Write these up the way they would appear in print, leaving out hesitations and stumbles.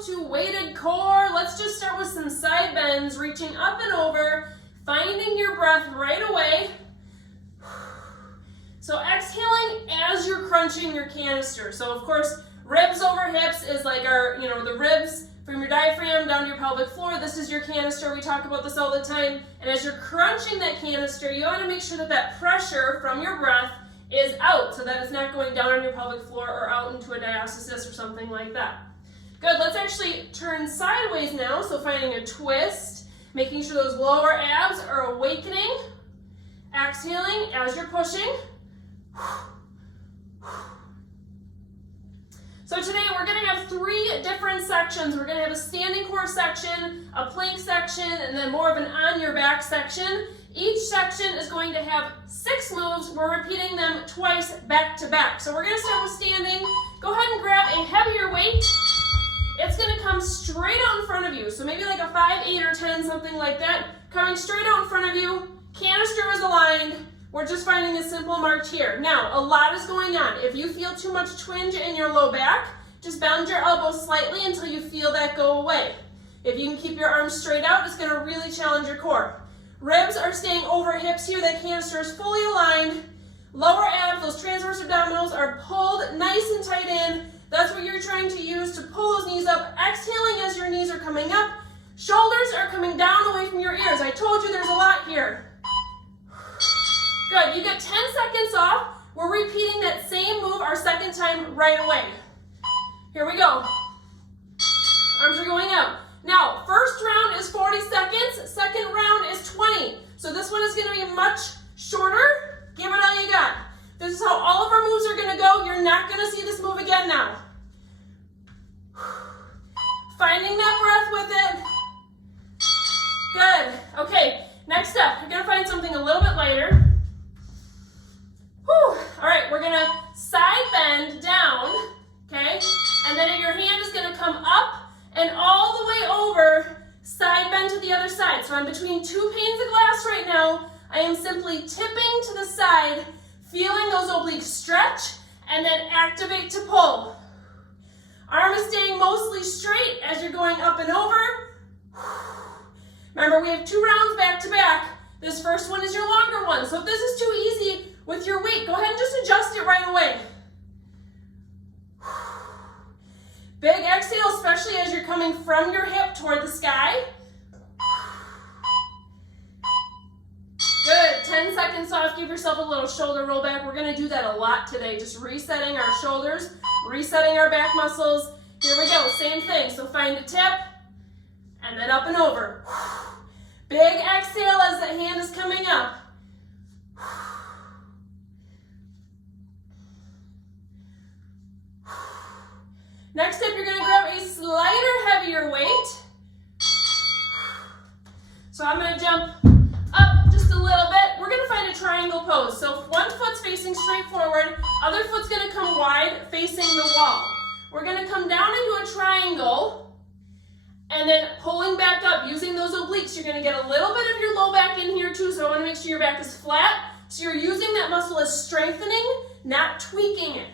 Welcome to weighted core. Let's just start with some side bends, reaching up and over, finding your breath right away. So exhaling as you're crunching your canister. So of course, ribs over hips is like our, the ribs from your diaphragm down to your pelvic floor. This is your canister. We talk about this all the time. And as you're crunching that canister, you want to make sure that that pressure from your breath is out so that it's not going down on your pelvic floor or out into a diastasis or something like that. Good, let's actually turn sideways now. So finding a twist, making sure those lower abs are awakening. Exhaling as you're pushing. So today we're going to have 3 different sections. We're going to have a standing core section, a plank section, and then more of an on your back section. Each section is going to have 6 moves. We're repeating them twice back to back. So we're going to start with standing. Go ahead and grab a heavier weight. It's going to come straight out in front of you. So maybe like a 5, 8, or 10, something like that. Coming straight out in front of you. Canister is aligned. We're just finding a simple march here. Now, a lot is going on. If you feel too much twinge in your low back, just bend your elbows slightly until you feel that go away. If you can keep your arms straight out, it's going to really challenge your core. Ribs are staying over hips here. That canister is fully aligned. Lower abs, those transverse abdominals are pulled nice and tight in. That's what you're trying to use to pull those knees up. Exhaling as your knees are coming up. Shoulders are coming down away from your ears. I told you there's a lot here. Good, you get 10 seconds off. We're repeating that same move our second time right away. Here we go. Arms are going out. Now, first round is 40 seconds. Second round is 20. So this one is going to be much shorter. Give it all you got. This is how all of our moves are going to go. You're not going to see this move again now. Finding that breath with it. Good. Okay, next up, you're going to find something a little bit lighter. Whew. All right, we're going to side bend down, okay? And then your hand is going to come up and all the way over, side bend to the other side. So I'm between 2 panes of glass right now. I am simply tipping to the side, feeling those obliques stretch, and then activate to pull. Arm is staying mostly straight as you're going up and over. Remember, we have 2 rounds back to back. This first one is your longer one. So if this is too easy with your weight, go ahead and just adjust it right away. Big exhale, especially as you're coming from your hip toward the sky. Good, 10 seconds off. Give yourself a little shoulder roll back. We're going to do that a lot today, just resetting our shoulders, resetting our back muscles. Here we go, same thing. So find a tip, and then up and over. Big exhale as the hand is coming up. Next up, you're going to grab a slighter, heavier weight. So I'm going to jump up just a little bit. We're going to find a triangle pose. So one foot's facing straight forward, other foot's going to come wide, facing the wall. We're going to come down into a triangle, and then pulling back up, using those obliques. You're going to get a little bit of your low back in here too, so I want to make sure your back is flat. So you're using that muscle as strengthening, not tweaking it.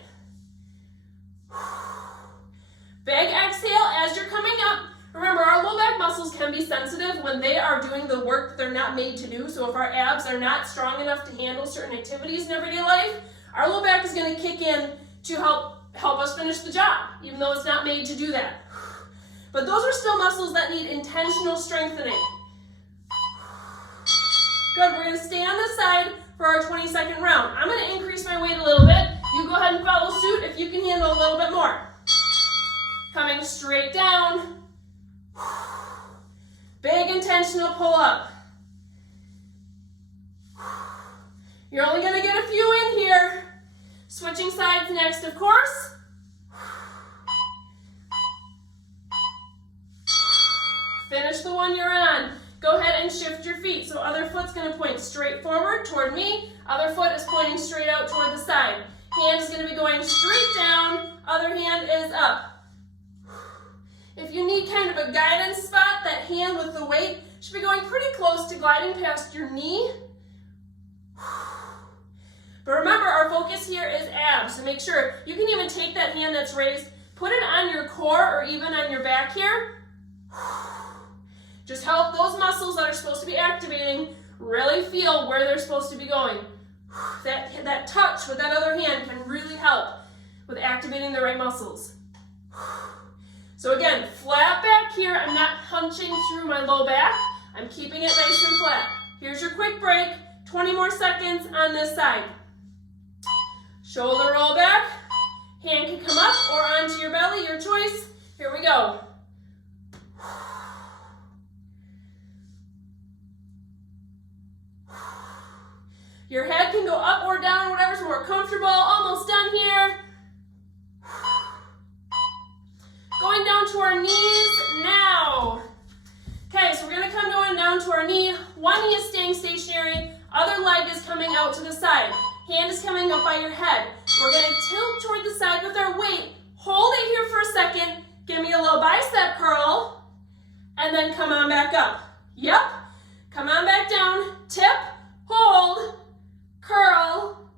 Big exhale as you're coming up. Remember, our low back muscles can be sensitive when they are doing the work that they're not made to do. So if our abs are not strong enough to handle certain activities in everyday life, our low back is going to kick in to help us finish the job, even though it's not made to do that. But those are still muscles that need intentional strengthening. Good, we're going to stay on this side for our 20-second round. I'm going to increase my weight a little bit. You go ahead and follow suit if you can handle a little bit more. Coming straight down. Big intentional pull up. You're only going to get a few in here. Switching sides next, of course. Finish the one you're on. Go ahead and shift your feet. So other foot's going to point straight forward toward me. Other foot is pointing straight out toward the side. Hand is going to be going straight down. Other hand is up. If you need kind of a guidance spot, that hand with the weight should be going pretty close to gliding past your knee. But remember, our focus here is abs, so make sure you can even take that hand that's raised Put it on your core or even on your back here. Just help those muscles that are supposed to be activating really feel where they're supposed to be going. That touch with that other hand can really help with activating the right muscles. So again, flat back here. I'm not punching through my low back. I'm keeping it nice and flat. Here's your quick break. 20 more seconds on this side. Shoulder roll back. Hand can come up or onto your belly, your choice. Here we go. Your head can go up or down, whatever's more comfortable. Almost done here. Going down to our knees now. Okay, so we're gonna come going down to our knee. One knee is staying stationary, other leg is coming out to the side. Hand is coming up by your head. We're gonna tilt toward the side with our weight. Hold it here for a second. Give me a little bicep curl, and then come on back up. Yep, come on back down, tip, hold, curl,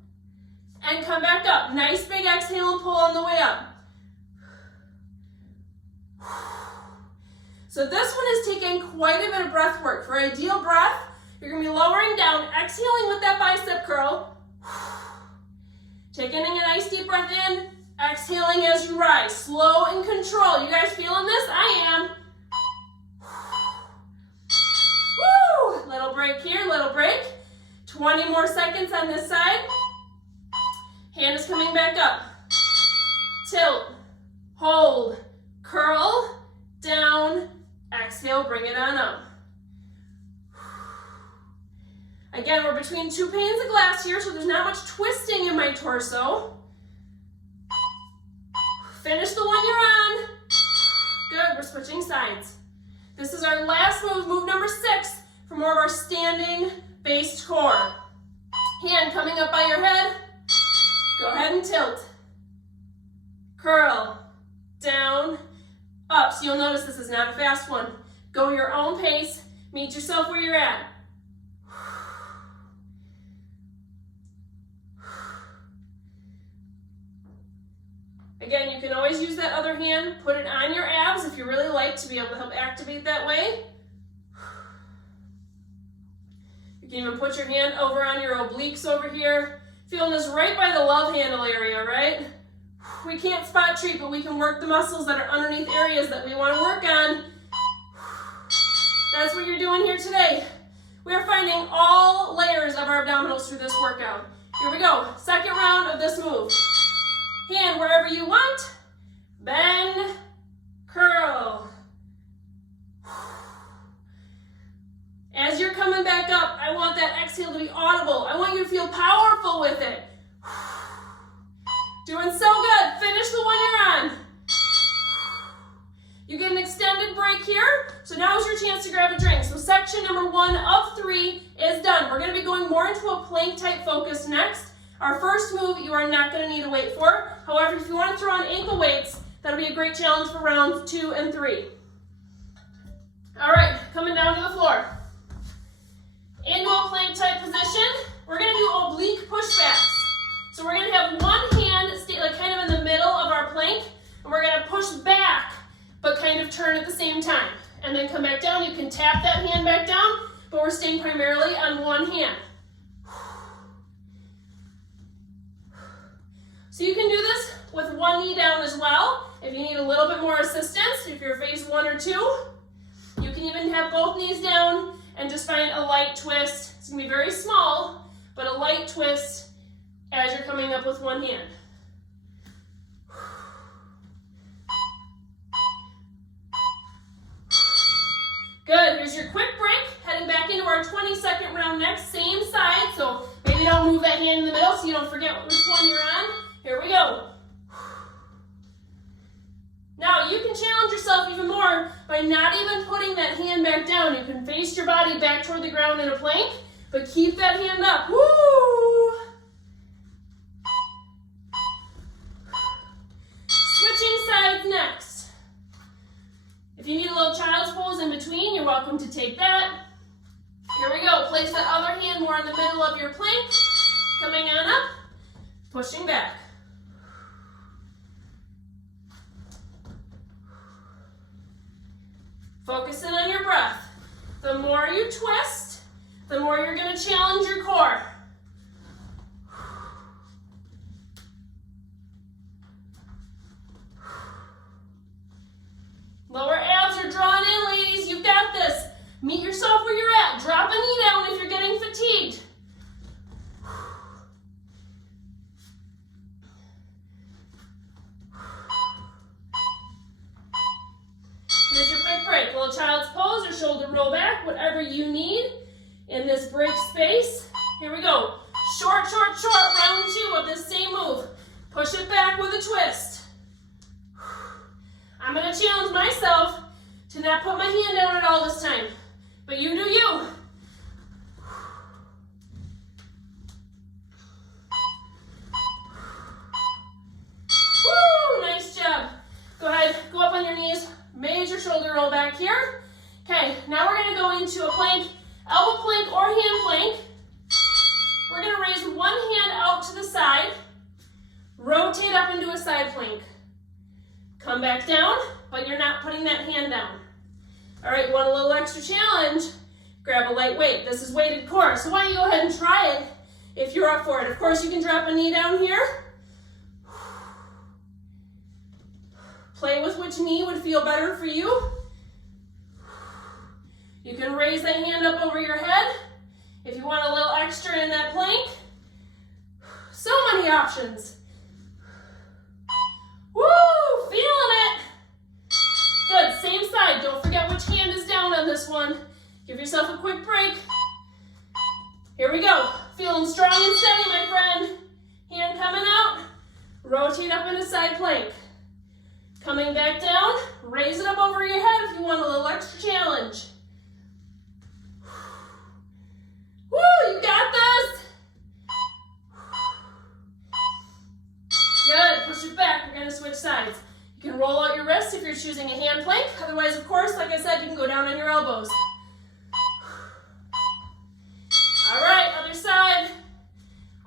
and come back up. Nice big exhale and pull on the way up. So this one is taking quite a bit of breath work. For ideal breath, you're gonna be lowering down, exhaling with that bicep curl. Taking a nice deep breath in, exhaling as you rise. Slow and control. You guys feeling this? I am. Woo! Little break here, little break. 20 more seconds on this side. Hand is coming back up. Tilt, hold, curl, down, exhale, bring it on up. Again, we're between two panes of glass here, so there's not much twisting in my torso. Finish the one you're on. Good, we're switching sides. This is our last move, move number 6, for more of our standing based core. Hand coming up by your head. Go ahead and tilt. Curl, down, up. So you'll notice this is not a fast one. Go your own pace. Meet yourself where you're at. Again, you can always use that other hand. Put it on your abs if you really like to be able to help activate that way. You can even put your hand over on your obliques over here. Feeling this right by the love handle area, right? We can't spot treat, but we can work the muscles that are underneath areas that we want to work on. That's what you're doing here today. We are finding all layers of our abdominals through this workout. Here we go. Second round of this move. Hand wherever you want. Bend, curl. As you're coming back up, I want that exhale to be audible. I want you to feel powerful with it. Doing so good. Finish the one you're on. You get an extended break here, so now is your chance to grab a drink. So section number 1 of 3 is done. We're going to be going more into a plank type focus next. Our first move you are not going to need a weight for. However, if you want to throw on ankle weights, that'll be a great challenge for rounds 2 and 3. All right, coming down to the floor. Into a plank type position, we're going to do oblique pushbacks. So we're going to have one hand stay like kind of in the middle of our plank, and we're going to push back, but kind of turn at the same time. And then come back down. You can tap that hand back down, but we're staying primarily on one hand. So you can do this with one knee down as well. If you need a little bit more assistance, if you're phase 1 or 2, you can even have both knees down and just find a light twist. It's gonna be very small, but a light twist as you're coming up with one hand. Good, here's your quick break. Heading back into our 20-second round next, same side. So maybe don't move that hand in the middle so you don't forget which one you're on. Here we go. Now you can challenge yourself even more by not even putting that hand back down. You can face your body back toward the ground in a plank, but keep that hand up. Woo! Switching sides next. If you need a little child's pose in between, you're welcome to take that. Here we go. Place that other hand more in the middle of your plank. Coming on up, pushing back. Focus in on your breath. The more you twist, the more you're going to challenge your core. Lower abs are drawn in, ladies. You've got this. Meet yourself where you're at. Drop a knee down if you're getting fatigued. Here's your quick break. Little child's pose or shoulder roll back, whatever you need in this break space. Here we go. Short, short, short, round 2 of this same move. Push it back with a twist. I'm going to challenge myself to not put my hand down at all this time. But you do you. Woo! Nice job. Go ahead, go up on your knees. Major shoulder roll back here. Okay, now we're going to go into a plank, elbow plank or hand plank. We're going to raise one hand out to the side, rotate up into a side plank. Come back down, but you're not putting that hand down. All right, you want a little extra challenge? Grab a light weight. This is weighted core, so why don't you go ahead and try it if you're up for it. Of course, you can drop a knee down here. Play with which knee would feel better for you. You can raise that hand up over your head if you want a little extra in that plank. So many options. Woo! Feeling it. Good. Same side. Don't forget which hand is down on this one. Give yourself a quick break. Here we go. Feeling strong and steady, my friend. Hand coming out. Rotate up into side plank. Coming back down. Raise it up over your head if you want a little extra challenge. Woo! You got this. Good. Push it back. We're going to switch sides. You can roll out your wrists if you're choosing a hand plank. Otherwise, of course, like I said, you can go down on your elbows. All right, other side.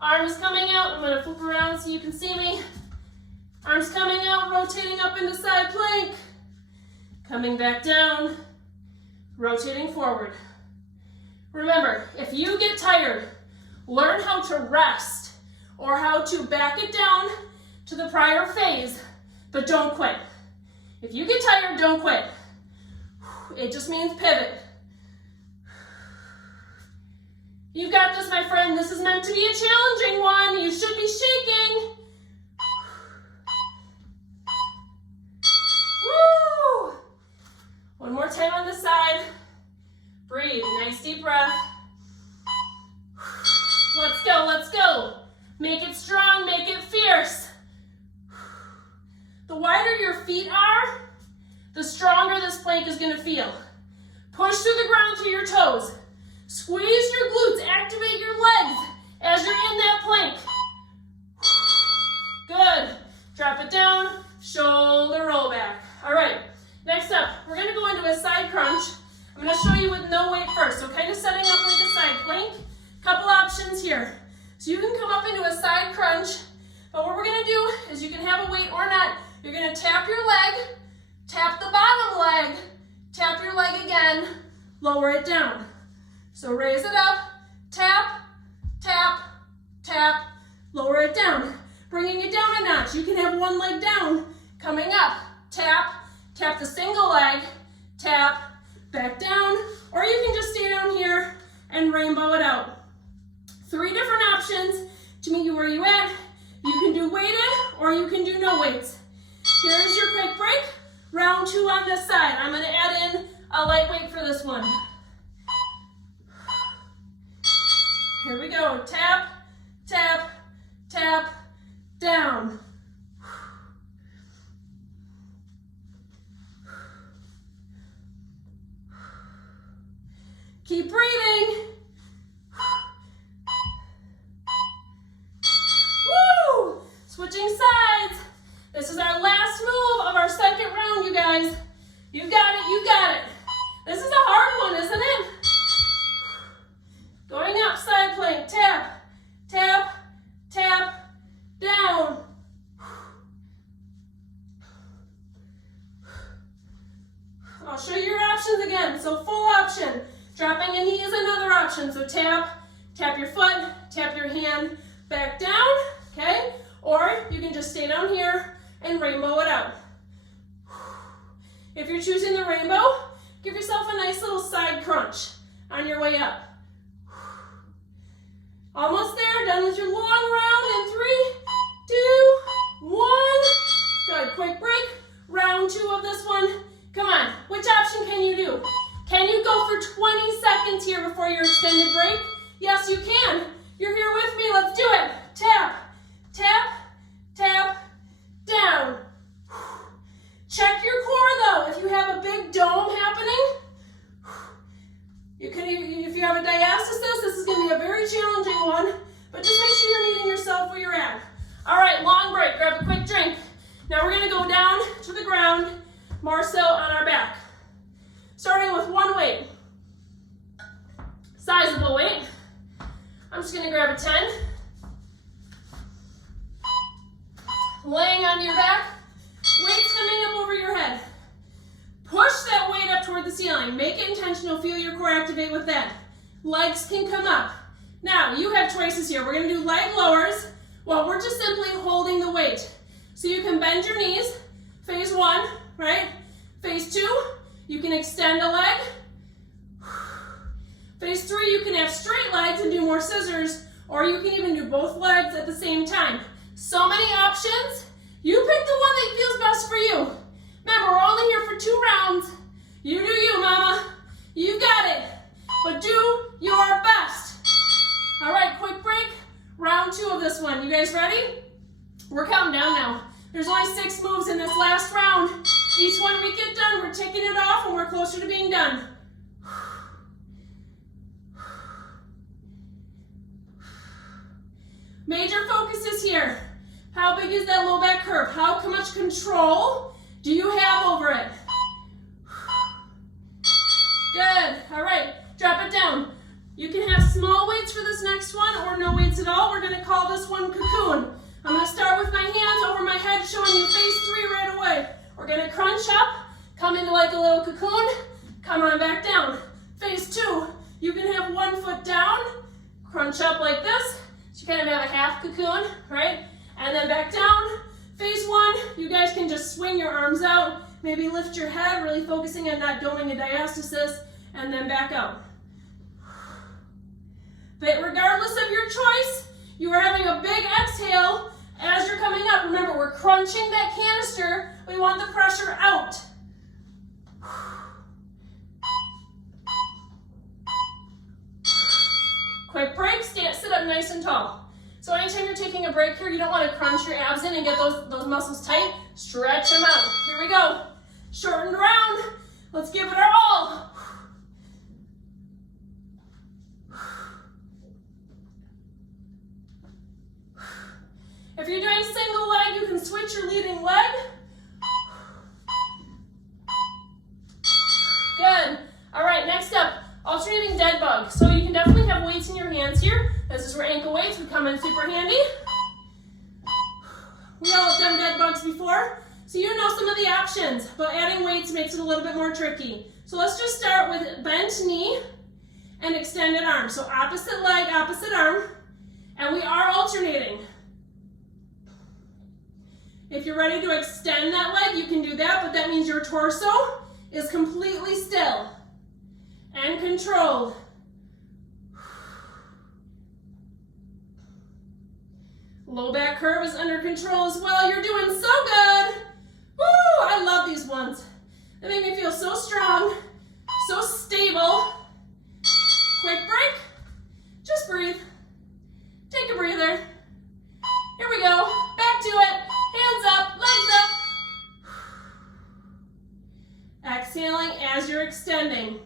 Arms coming out. I'm going to flip around so you can see me. Arms coming out, rotating up into side plank. Coming back down, rotating forward. Remember, if you get tired, learn how to rest or how to back it down to the prior phase, but don't quit. If you get tired, don't quit. It just means pivot. You've got this, my friend. This is meant to be a challenging one. You should be shaking. Woo! One more time on the side. Breathe. Nice deep breath. Let's go. Let's go. Make it strong. Make it fierce. The wider your feet are, the stronger this plank is going to feel. Push through the ground through your toes. Squeeze your glutes. Activate your legs as you're in that plank. Good. Drop it down. Shoulder roll back. All right. Next up, we're going to go into a side crunch. I'm going to show you with no weight first. So kind of setting up like a side plank. Couple options here. So you can come up into a side crunch. But what we're going to do is you can have a weight or not. You're going to tap your leg, tap the bottom leg, tap your leg again, lower it down. So raise it up, tap, tap, tap, lower it down. Bringing it down a notch. You can have one leg down, coming up, tap, tap the single leg, tap, back down, or you can just stay down here and rainbow it out. 3 different options to meet you where you at. You can do weighted or you can do no weights. Here is your quick break. Round 2 on this side. I'm going to add in a light weight for this one. Here we go. Tap, tap, tap, down. Keep breathing. Woo! Switching sides. This is our last move of our second round, you guys. You got it, you got it. This is a hard one, isn't it? Going up, side plank, tap, tap, tap, down. I'll show you your options. options again. So full option. Dropping a knee is another option. So tap your foot, tap your hand back down, okay? Or you can just stay down here and rainbow it out. If you're choosing the rainbow, give yourself a nice little side crunch on your way up. Almost there, done with your long round in 3, 2, 1. Good, quick break. Round 2 of this one. Come on, which option can you do? Can you go for 20 seconds here before your extended break? Yes, you can. You're here with me, let's do it. Tap, tap, tap, down. Check your core though. If you have a big dome happening, if you have a diastasis, this is going to be a very challenging one, but just make sure you're meeting yourself where you're at. All right, long break, grab a quick drink. Now we're going to go down to the ground, more so on our back. Starting with one weight. Sizable weight. I'm just going to grab a 10. Laying on your back, weights coming up over your head. Push that weight up toward the ceiling. Make it intentional, feel your core activate with that. Legs can come up. Now, you have choices here. We're going to do leg lowers. Well, we're just simply holding the weight. So you can bend your knees, phase 1, right? Phase 2, you can extend a leg. Phase 3, you can have straight legs and do more scissors, or you can even do both legs at the same time. So many options. You pick the one that feels best for you. Remember, we're only here for 2 rounds. You do you, mama. You've got it. But do your best. All right, quick break. Round 2 of this one. You guys ready? We're counting down now. There's only 6 moves in this last round. Each one we get done, we're ticking it off and we're closer to being done. Major focus is here. How big is that low back curve? How much control do you have over it? Good. All right. Drop it down. You can have small weights for this next one or no weights at all. We're going to call this one cocoon. I'm going to start with my hands over my head, showing you phase 3 right away. We're going to crunch up, come into like a little cocoon, come on back down. Phase 2, you can have one foot down, crunch up like this. So you kind of have a half cocoon, right? And then back down. Phase 1, you guys can just swing your arms out, maybe lift your head, really focusing on not doming a diastasis, and then back out. But regardless of your choice, you are having a big exhale as you're coming up. Remember, we're crunching that canister. We want the pressure out. Quick break, sit up nice and tall. So anytime you're taking a break here, you don't want to crunch your abs in and get those muscles tight. Stretch them out. Here we go. Shortened round. Let's give it our all. If you're doing single leg, you can switch your leading leg. Good. All right, next up, alternating dead bug. So you can definitely have weights in your hands here. This is where ankle weights would come in super handy. We all have done dead bugs before, so you know some of the options, but adding weights makes it a little bit more tricky. So let's just start with bent knee and extended arm. So opposite leg, opposite arm, and we are alternating. If you're ready to extend that leg, you can do that, but that means your torso is completely still and controlled. Low back curve is under control as well. You're doing so good. Woo, I love these ones. They make me feel so strong, so stable. Quick break. Just breathe. Take a breather. Here we go. Back to it. Hands up, legs up. Exhaling as you're extending.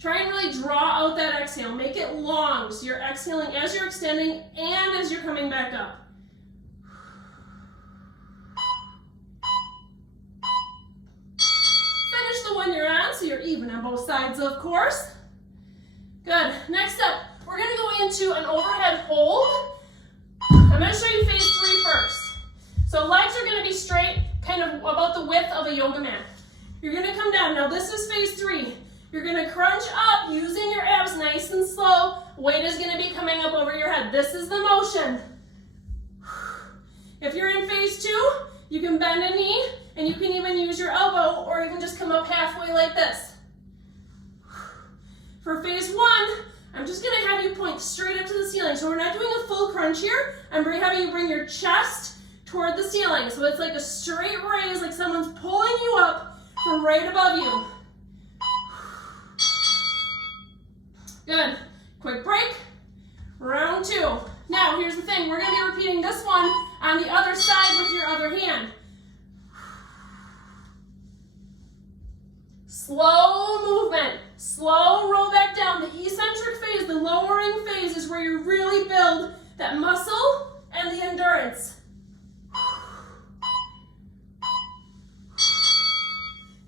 Try and really draw out that exhale. Make it long. So you're exhaling as you're extending and as you're coming back up. Finish the one you're on so you're even on both sides, of course. Good. Next up, we're going to go into an overhead hold. I'm going to show you phase 3 first. So legs are going to be straight, kind of about the width of a yoga mat. You're going to come down. again. Now this is phase 3. You're gonna crunch up using your abs nice and slow. Weight is gonna be coming up over your head. This is the motion. If you're in phase 2, you can bend a knee and you can even use your elbow or even just come up halfway like this. For phase 1, I'm just gonna have you point straight up to the ceiling. So we're not doing a full crunch here. I'm having you bring your chest toward the ceiling. So it's like a straight raise, like someone's pulling you up from right above you. Good. Quick break. Round 2. Now, here's the thing. We're going to be repeating this one on the other side with your other hand. Slow movement. Slow roll back down. The eccentric phase, the lowering phase, is where you really build that muscle and the endurance.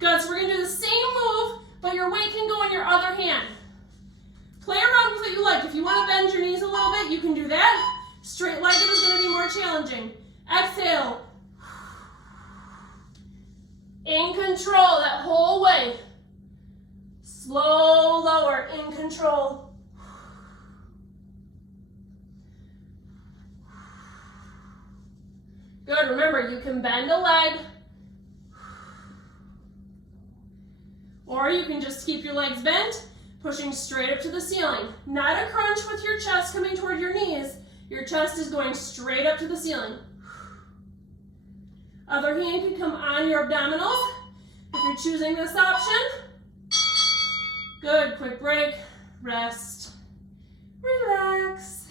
Good. So we're going to do the same move, but your weight can go in your other hand. Play around with what you like. If you want to bend your knees a little bit, you can do that. Straight-legged is going to be more challenging. Exhale. In control that whole way. Slow, lower, in control. Good. Remember, you can bend a leg, or you can just keep your legs bent, pushing straight up to the ceiling. Not a crunch with your chest coming toward your knees. Your chest is going straight up to the ceiling. Other hand can come on your abdominals if you're choosing this option. Good, quick break, rest, relax.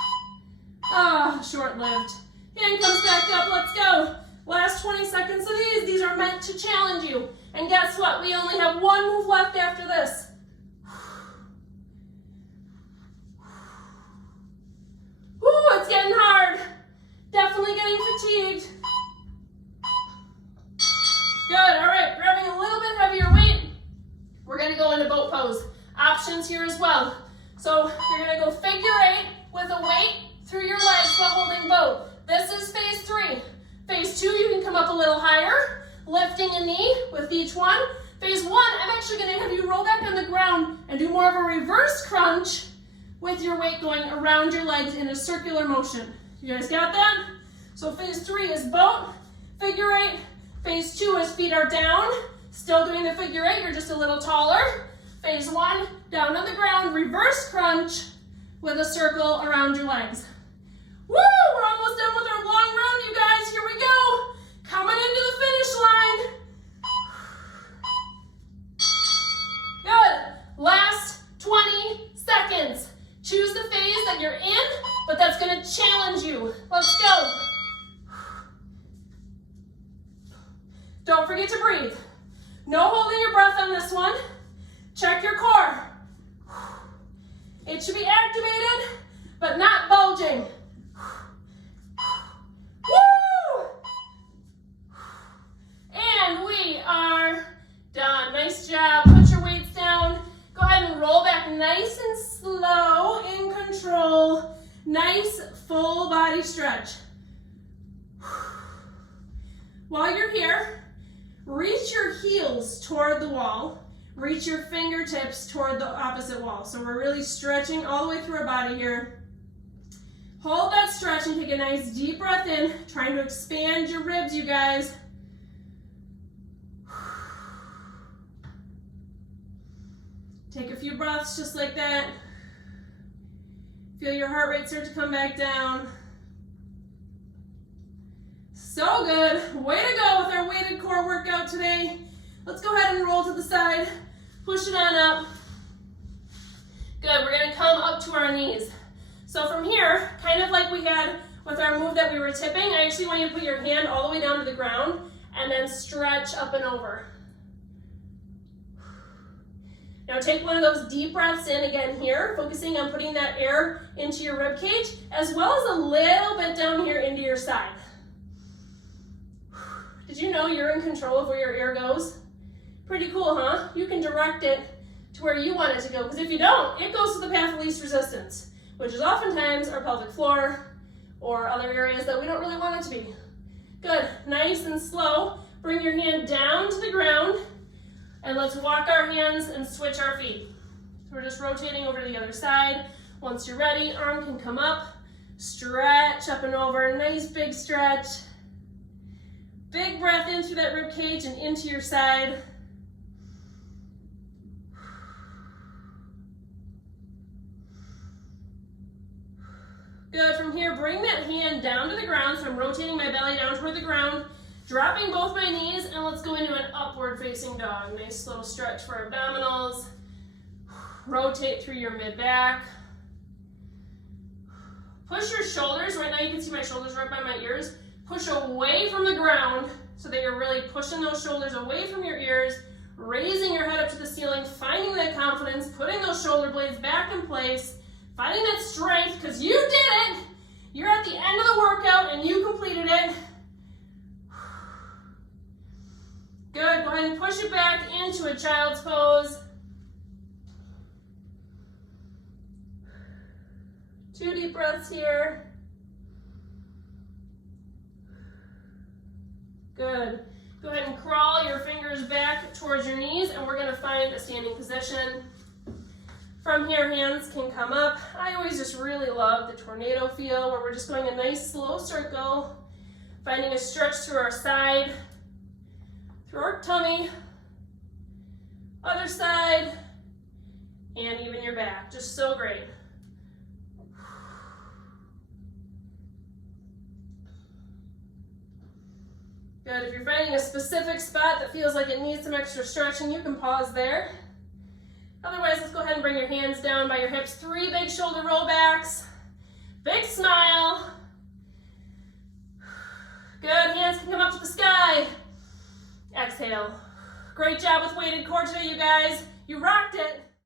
Ah, short-lived. Hand comes back up, let's go. Last 20 seconds of these are meant to challenge you. And guess what? We only have one move left after this. Ooh, it's getting hard. Definitely getting fatigued. Good, all right, grabbing a little bit heavier weight. We're gonna go into boat pose. Options here as well. So you're gonna go figure 8 with a weight through your legs while holding boat. This is phase 3. Phase 2, you can come up a little higher, lifting a knee with each one. Phase 1, I'm actually gonna have you roll back on the ground and do more of a reverse crunch with your weight going around your legs in a circular motion. You guys got that? So phase 3 is boat, figure 8. Phase 2 is feet are down, still doing the figure 8, you're just a little taller. Phase 1, down on the ground, reverse crunch with a circle around your legs. Woo, we're almost done with our long round, you guys. Here we go. Coming into the finish line. Good. Last 20 seconds. Choose the phase that you're in, but that's going to challenge you. Let's go. Don't forget to breathe. No holding your breath on this one. Check your core. It should be activated, but not bulging. Woo! And we are done. Nice job. Put your weights down. Go ahead and roll back nice and slow, in control. Nice full body stretch. While you're here, reach your heels toward the wall. Reach your fingertips toward the opposite wall. So we're really stretching all the way through our body here. Hold that stretch and take a nice deep breath in, trying to expand your ribs, you guys. Take a few breaths just like that. Feel your heart rate start to come back down. So good. Way to go with our weighted core workout today. Let's go ahead and roll to the side. Push it on up. Good, we're gonna come up to our knees. So from here, kind of like we had with our move that we were tipping, I actually want you to put your hand all the way down to the ground and then stretch up and over. Now take one of those deep breaths in again here, focusing on putting that air into your rib cage, as well as a little bit down here into your side. Did you know you're in control of where your air goes? Pretty cool, huh? You can direct it to where you want it to go, because if you don't, it goes to the path of least resistance, which is oftentimes our pelvic floor or other areas that we don't really want it to be. Good, nice and slow. Bring your hand down to the ground And let's walk our hands and switch our feet. So we're just rotating over to the other side. Once you're ready, arm can come up, stretch up and over, nice big stretch. Big breath in through that rib cage and into your side. Good, from here, bring that hand down to the ground, so I'm rotating my belly down toward the ground, dropping both my knees, and let's go into an upward facing dog. Nice little stretch for our abdominals. Rotate through your mid-back. Push your shoulders, right now you can see my shoulders right by my ears. Push away from the ground so that you're really pushing those shoulders away from your ears, raising your head up to the ceiling, finding that confidence, putting those shoulder blades back in place, finding that strength, because you did it. You're at the end of the workout and you completed it. Good, go ahead and push it back into a child's pose. 2 deep breaths here. Good. Go ahead and crawl your fingers back towards your knees, and we're going to find a standing position. From here, hands can come up. I always just really love the tornado feel, where we're just going a nice slow circle, finding a stretch through our side, through our tummy, other side, and even your back. Just so great. Good, if you're finding a specific spot that feels like it needs some extra stretching, you can pause there. Otherwise, let's go ahead and bring your hands down by your hips. 3 big shoulder rollbacks. Big smile. Good, hands can come up to the sky. Exhale. Great job with weighted core today, you guys. You rock.